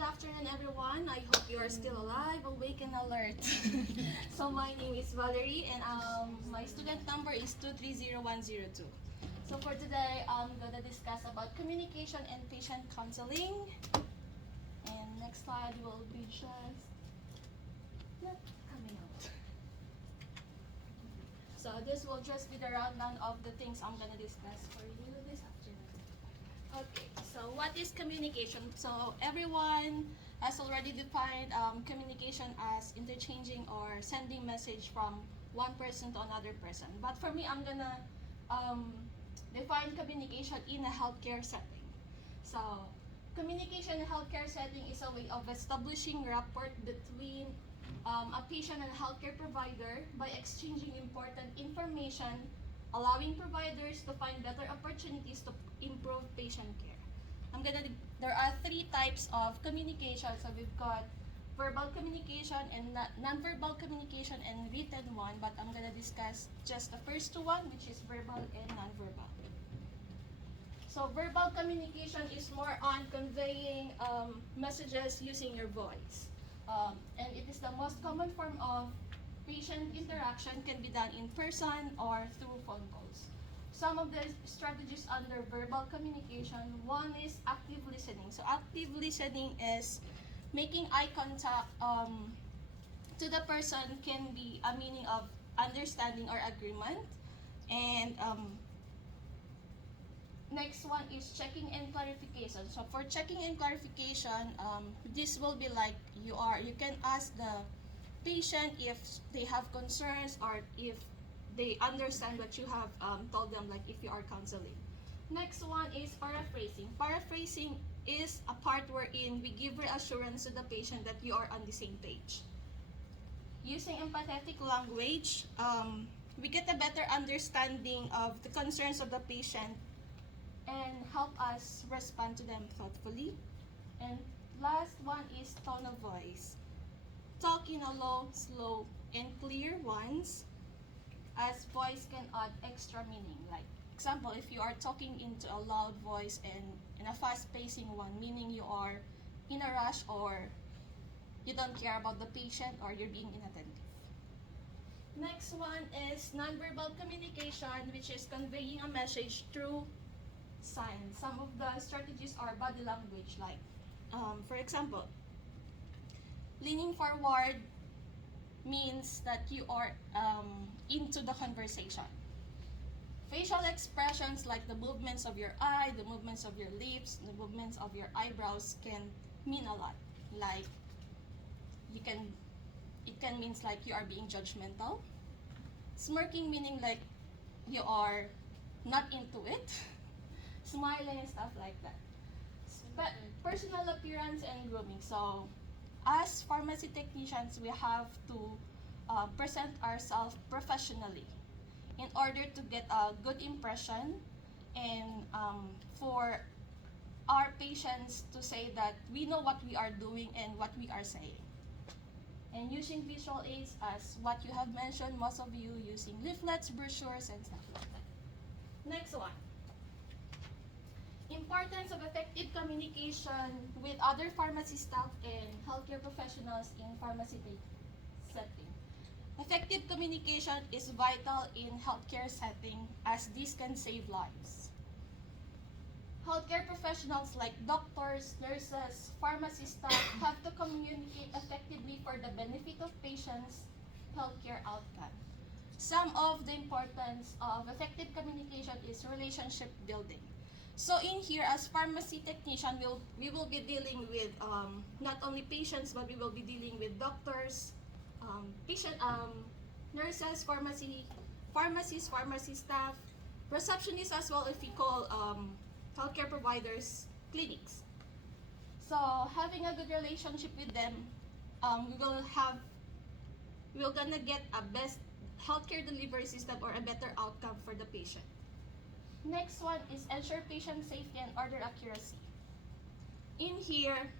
good afternoon, everyone. I hope you are still alive, awake, and alert. So my name is Valerie, and my student number is 230102. So for today, I'm gonna discuss about communication and patient counseling. And next slide will be just not coming out. So this will just be the rundown of the things I'm gonna discuss for you this afternoon. Okay, so what is communication? So everyone has already defined communication as interchanging or sending message from one person to another person. But for me, I'm gonna define communication in a healthcare setting. So communication in a healthcare setting is a way of establishing rapport between a patient and a healthcare provider by exchanging important information, allowing providers to find better opportunities to improve patient care. There are three types of communication. So we've got verbal communication and non-verbal communication and written one, but I'm gonna discuss just the first one, which is verbal and non-verbal. So verbal communication is more on conveying messages using your voice. And it is the most common form of patient interaction, can be done in person or through phone calls. Some of the strategies under verbal communication, one is active listening. So active listening is making eye contact to the person, can be a meaning of understanding or agreement. And next one is checking and clarification. So for checking and clarification, this will be like you can ask the patient if they have concerns or if they understand what you have told them, like if you are counseling. Next one is paraphrasing. Paraphrasing is a part wherein we give reassurance to the patient that you are on the same page. Using empathetic language, we get a better understanding of the concerns of the patient and help us respond to them thoughtfully. And last one is tone of voice. Talk in a low, slow, and clear ones, as voice can add extra meaning. Like example, if you are talking into a loud voice and in a fast-pacing one, meaning you are in a rush or you don't care about the patient or you're being inattentive. Next one is nonverbal communication, which is conveying a message through signs. Some of the strategies are body language, like for example, leaning forward means that you are into the conversation. Facial expressions like the movements of your eye, the movements of your lips, the movements of your eyebrows can mean a lot. Like it can mean like you are being judgmental. Smirking meaning like you are not into it. Smiling and stuff like that. But personal appearance and grooming. So as pharmacy technicians, we have to present ourselves professionally in order to get a good impression and for our patients to say that we know what we are doing and what we are saying. And using visual aids, as what you have mentioned, most of you using leaflets, brochures, and stuff like that. Next one. Importance of effective communication with other pharmacy staff and healthcare professionals in pharmacy setting. Effective communication is vital in healthcare setting as this can save lives. Healthcare professionals like doctors, nurses, pharmacy staff have to communicate effectively for the benefit of patients' healthcare outcome. Some of the importance of effective communication is relationship building. So in here, as pharmacy technician, we will be dealing with not only patients, but we will be dealing with doctors, nurses, pharmacists, pharmacy staff, receptionists as well, if we call healthcare providers, clinics. So having a good relationship with them, we're gonna get a best healthcare delivery system or a better outcome for the patient. Next one is ensure patient safety and order accuracy. In here,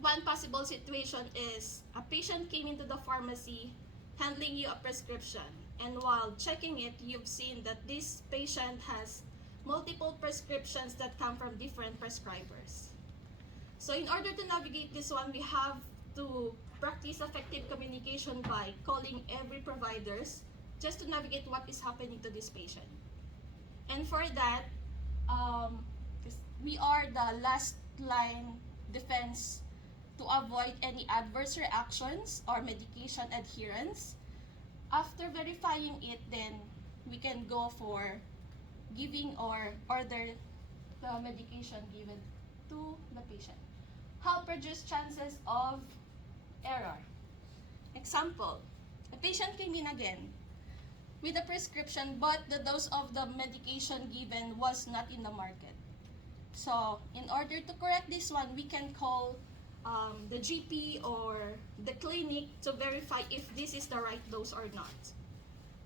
one possible situation is a patient came into the pharmacy handing you a prescription, and while checking it, you've seen that this patient has multiple prescriptions that come from different prescribers. So in order to navigate this one, we have to practice effective communication by calling every providers just to navigate what is happening to this patient. And for that, um, we are the last line defense to avoid any adverse reactions or medication adherence. After verifying it, then we can go for giving or order the medication given to the patient. Help reduce chances of error. Example, a patient came in again with a prescription, but the dose of the medication given was not in the market. So, in order to correct this one, we can call the GP or the clinic to verify if this is the right dose or not.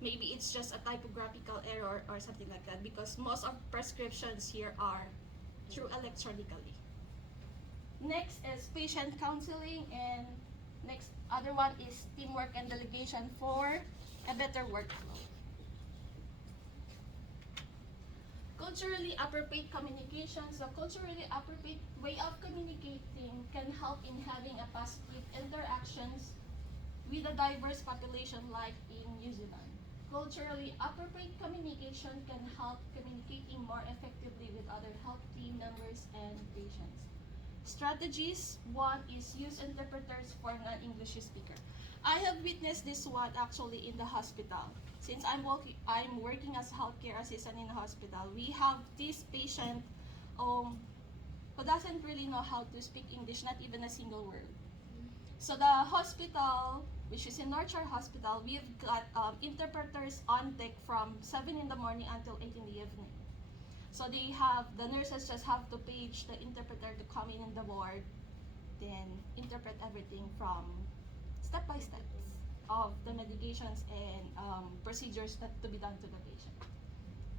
Maybe it's just a typographical error or something like that, because most of prescriptions here are through electronically. Next is patient counseling, and next other one is teamwork and delegation for a better workflow. Culturally appropriate communication. So culturally appropriate way of communicating can help in having a positive interactions with a diverse population like in New Zealand. Culturally appropriate communication can help communicating more effectively with other health team members and patients. Strategies, one is use interpreters for non-English speaker. I have witnessed this one actually in the hospital. Since I'm working as a healthcare assistant in the hospital, we have this patient who doesn't really know how to speak English, not even a single word. So the hospital, which is in North Shore Hospital, we've got interpreters on deck from 7 in the morning until 8 in the evening. So the nurses just have to page the interpreter to come in the ward, then interpret everything from step by steps of the medications and procedures that to be done to the patient.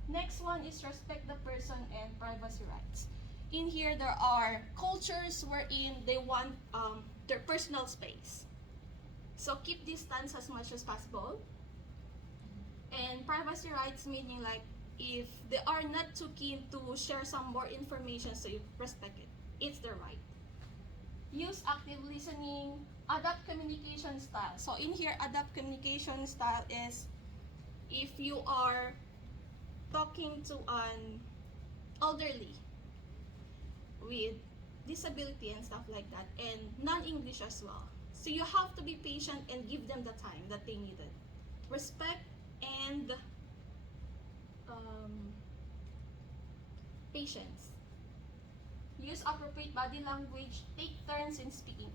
Next one is respect the person and privacy rights. In here, there are cultures wherein they want their personal space. So keep distance as much as possible. And privacy rights meaning like if they are not too keen to share some more information, so you respect it. It's their right. Use active listening, adapt communication style. So in here, adapt communication style is if you are talking to an elderly with disability and stuff like that, and non-English as well. So you have to be patient and give them the time that they needed. Respect and patience. Use appropriate body language. Take turns in speaking.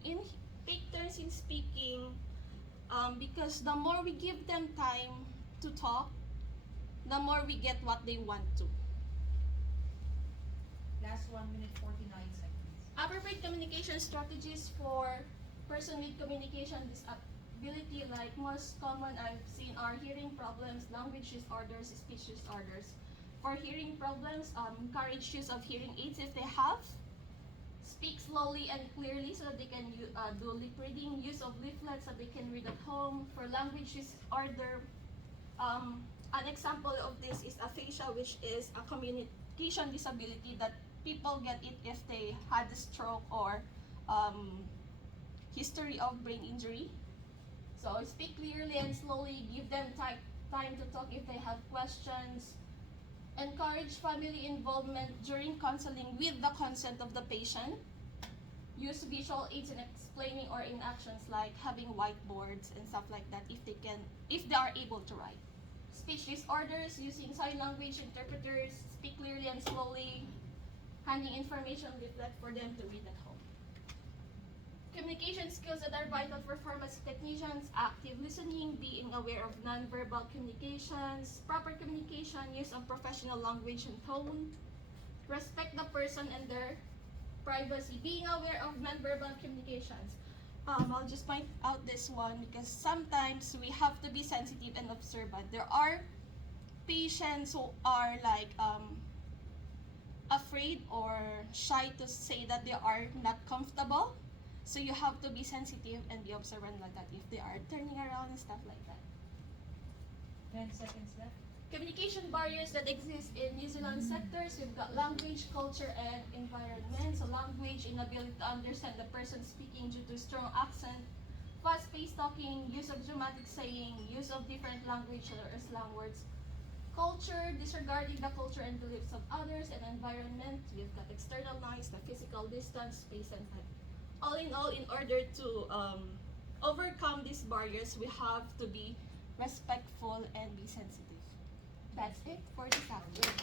Because the more we give them time to talk, the more we get what they want to. Last 1 minute 49 seconds. Appropriate communication strategies for person with communication disability, like most common I've seen are hearing problems, language disorders, speech disorders. For hearing problems, encourage use of hearing aids if they have. Speak slowly and clearly so that they can do lip reading. Use of leaflets so they can read at home. For language disorder, an example of this is aphasia, which is a communication disability that people get it if they had a stroke or history of brain injury. So speak clearly and slowly. Give them time to talk if they have questions. Encourage family involvement during counseling with the consent of the patient. Use visual aids in explaining or in actions like having whiteboards and stuff like that if they are able to write. Speech disorders, using sign language interpreters, speak clearly and slowly, handing information leaflet for them to read at home. Communication skills that are vital for pharmacy technicians: active listening, being aware of nonverbal communications, proper communication, use of professional language and tone, respect the person and their privacy, being aware of nonverbal communications. I'll just point out this one because sometimes we have to be sensitive and observant. There are patients who are like afraid or shy to say that they are not comfortable. So you have to be sensitive and be observant like that if they are turning around and stuff like that. 10 seconds left. Communication barriers that exist in New Zealand sectors, we've got language, culture, and environment. So language in inability to understand the person speaking due to strong accent, fast-paced talking, use of dramatic saying, use of different language or slang words, culture, disregarding the culture and beliefs of others, and environment. We've got external noise, the physical distance, space, and time. All, in order to overcome these barriers, we have to be respectful and be sensitive. That's it for this afternoon.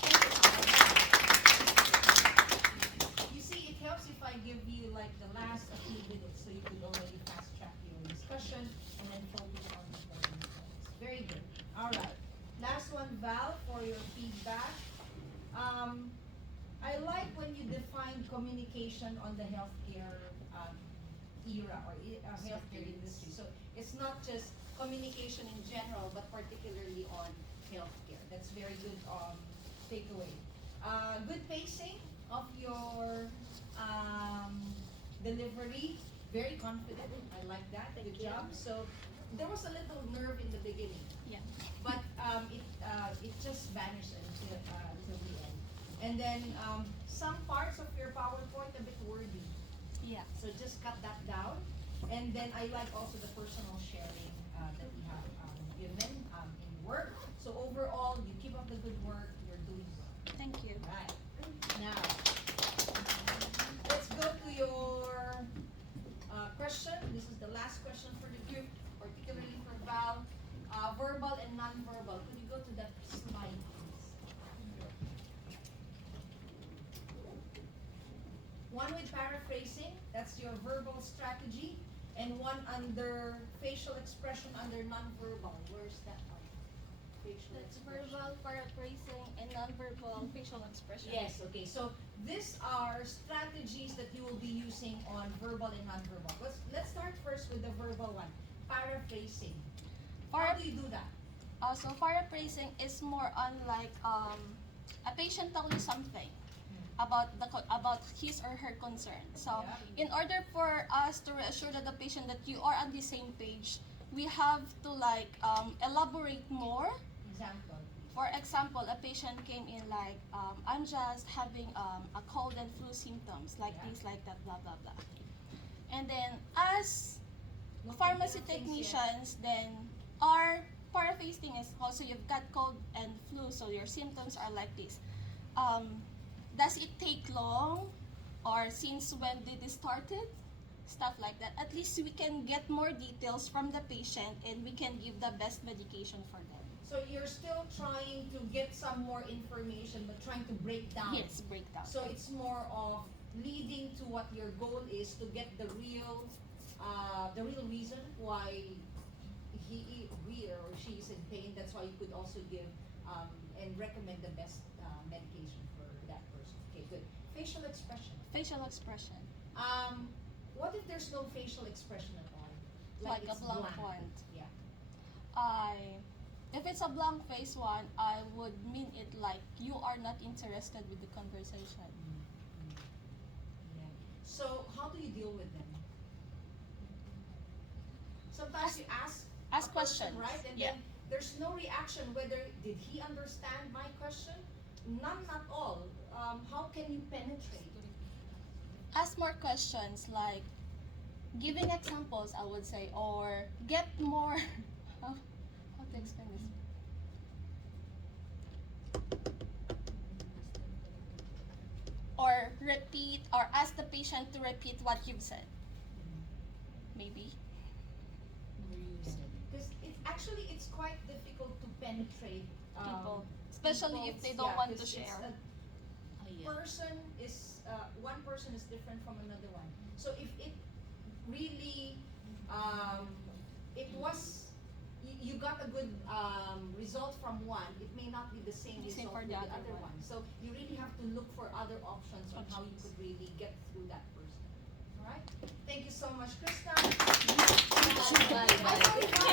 You see, it helps if I give you like the last few minutes so you could already fast track your discussion and then focus on the important points. Very good. All right. Last one, Val, for your feedback. I like when you define communication on the healthcare era or healthcare industry. So it's not just communication in general, but particularly on healthcare. That's very good takeaway. Good pacing of your delivery. Very confident. I like that. Good job. So there was a little nerve in the beginning. Yeah. But it just vanished until the end. And then some parts of your PowerPoint a bit wordy. Yeah. So just cut that down. And then I like also the personal sharing that we have given in work. So overall, you keep up the good work. You're doing well. Thank you. Right. Now, let's go to your question. This is the last question for the group, particularly for Val. Verbal and non-verbal. Could you go to that slide, please? One with paraphrasing, that's your verbal strategy, and one under facial expression under non-verbal. Where's that one? Facial That's expression. verbal, paraphrasing, and non-verbal facial expression. Yes, okay. So these are strategies that you will be using on verbal and non-verbal. Let's start first with the verbal one, paraphrasing. How do you do that? So paraphrasing is more on like a patient tell you something about his or her concern. So in order for us to reassure that the patient that you are on the same page, we have to like elaborate more. Example. For example, a patient came in like, I'm just having a cold and flu symptoms, like this, like that, blah, blah, blah. And then as pharmacy technicians, then our paraphrasing is also you've got cold and flu, so your symptoms are like this. Does it take long? Or since when did it started? Stuff like that. At least we can get more details from the patient and we can give the best medication for them. So you're still trying to get some more information, but trying to break down. Yes, breakdown. So it's more of leading to what your goal is to get the real reason why he or she is in pain. That's why you could also give and recommend the best medication for that person. Okay, good. Facial expression. Facial expression. What if there's no facial expression at all? Like a it's blank blank. one. Yeah. If it's a blank face one, I would mean it like you are not interested with the conversation. Yeah. So how do you deal with them? Sometimes you ask a person, questions. right? And Yeah. then there's no reaction whether did he understand my question? None at all. How can you penetrate? Ask more questions like giving examples, I would say, or get more. How to explain this? Or repeat, or ask the patient to repeat what you've said. Maybe. Because it's quite difficult to penetrate People, especially if they people's- don't want to 'cause it's share. person is one person is different from another one. So if it really it was you got a good result from one, it may not be the same The same result for with the the other other one. one. So you really have to look for other options on how you could really get through that person. All right. Thank you so much, Krista. Bye. I thought